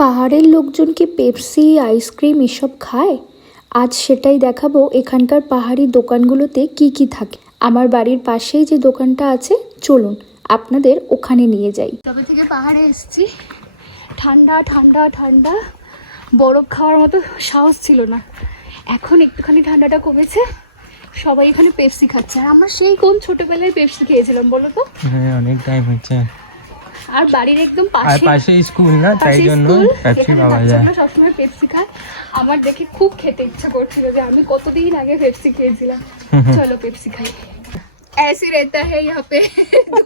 পাহাড়ের লোকজন কি পেপসি আইসক্রিম এসব খায়? আজ সেটাই দেখাবো এখানকার পাহাড়ি দোকানগুলোতে কি কি থাকে। আমার বাড়ির পাশেই যে দোকানটা আছে, চলুন আপনাদের ওখানে নিয়ে যাই। তবে থেকে পাহাড়ে এসেছি, ঠান্ডা ঠান্ডা ঠান্ডা, বরফ খাওয়ার মতো সাহস ছিল না। এখন একটুখানি ঠান্ডাটা কমেছে, সবাই এখানে পেপসি খাচ্ছে। আর আমরা সেই কোন ছোটবেলায় পেপসি খেয়েছিলাম বলো তো? হ্যাঁ, অনেক টাইম হচ্ছে। আর বাড়ির একদম পাশে স্কুল না, তাই জন্য পেপসি পাওয়া যায়। আমরা সবসময় পেপসি খাই। আমার দেখে খুব খেতে ইচ্ছা করছিল যে আমি কতদিন আগে পেপসি খেয়েছিলাম। চলো পেপসি খাই। ऐसे रहता है यहाँ पे,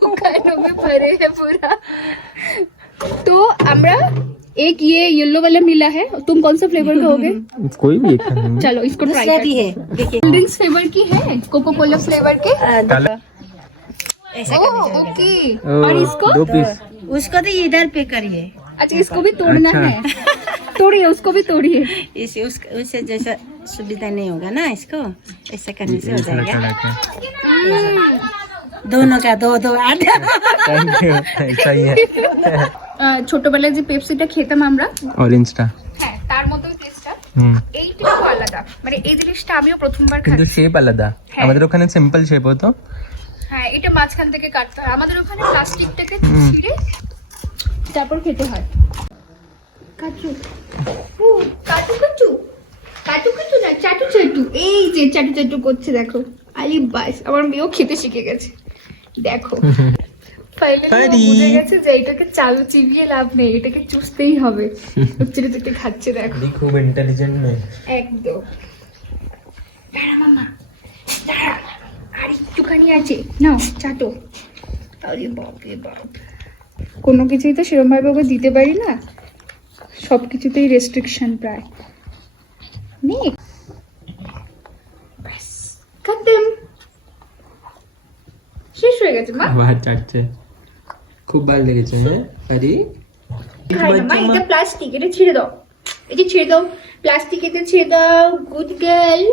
दुकानों में भरे है पूरा। तो আমরা एक ये येलो वाला मिला है, तुम कौन सा फ्लेवर खाओगे? कोई भी एक खाना। चलो इसको ट्राई करते हैं। कोल्ड ड्रिंक्स फ्लेवर की है, कोको कोला फ्लेवर के। ओके, और इसको 2 पीस। उसको तो इधर पे करिए। अच्छा, इसको भी तोड़ना अच्छा। है। तोड़िए, उसको भी तोड़िए। उससे जैसा सुविधा नहीं होगा ना, इसको ऐसे करने से हो जाएगा। दोनों का दो दो आधा। थैंक यू, सही है। ছোটবেলায় যে পেপসিটা খেতাম আমরা, অরেঞ্জটা, হ্যাঁ তার মতোই টেস্টটা। এইটা একটু আলাদা, মানে এই জিনিসটা আমিও প্রথমবার কিন্তু খাচ্ছি। শেপ আলাদা। হ্যাঁ। আমাদের ওখানে সিম্পল শেপ হতো। হ্যাঁ, এটা মাঝখান থেকে কাটতে হয়, আমাদের ওখানে প্লাস্টিকটাকে ছিঁড়ে তারপর খেতে হয়। কাচু ও, কাচু কাচু কাচু কাচু না, চাটু চাটু। এই যে চাটু চাটু করছে, দেখো। আলি বাস, আমার মেয়েও খেতে শিখে গেছে, দেখো। ফাইনালি বুঝে গেছে যে এটাকে চালু চিবিয়ে লাভ নেই, এটাকে চুষতেই হবে। চেটে চেটে খাচ্ছে, দেখো। খুব ইন্টেলিজেন্ট মেয়ে। একদম। দাঁড়া মামা, দাঁড়া, আর একটুখানি আছে, নাও চাটো। আরে বাপ রে বাপ, কোনো কিছুই তো সেরকম ভাবে ওকে দিতে পারি না, সব কিছুতেই রেস্ট্রিকশন প্রায়। নে ব্যাস, খতম, শেষ হয়ে গেছে মা। আবার চাটছে, খুব ভালো লেগেছে। হ্যাঁ আরে খাই না মা, এটা প্লাস্টিক, এটা ছেড়ে দাও, এটা ছেড়ে দাও, প্লাস্টিক এটা ছেড়ে দাও। Good girl.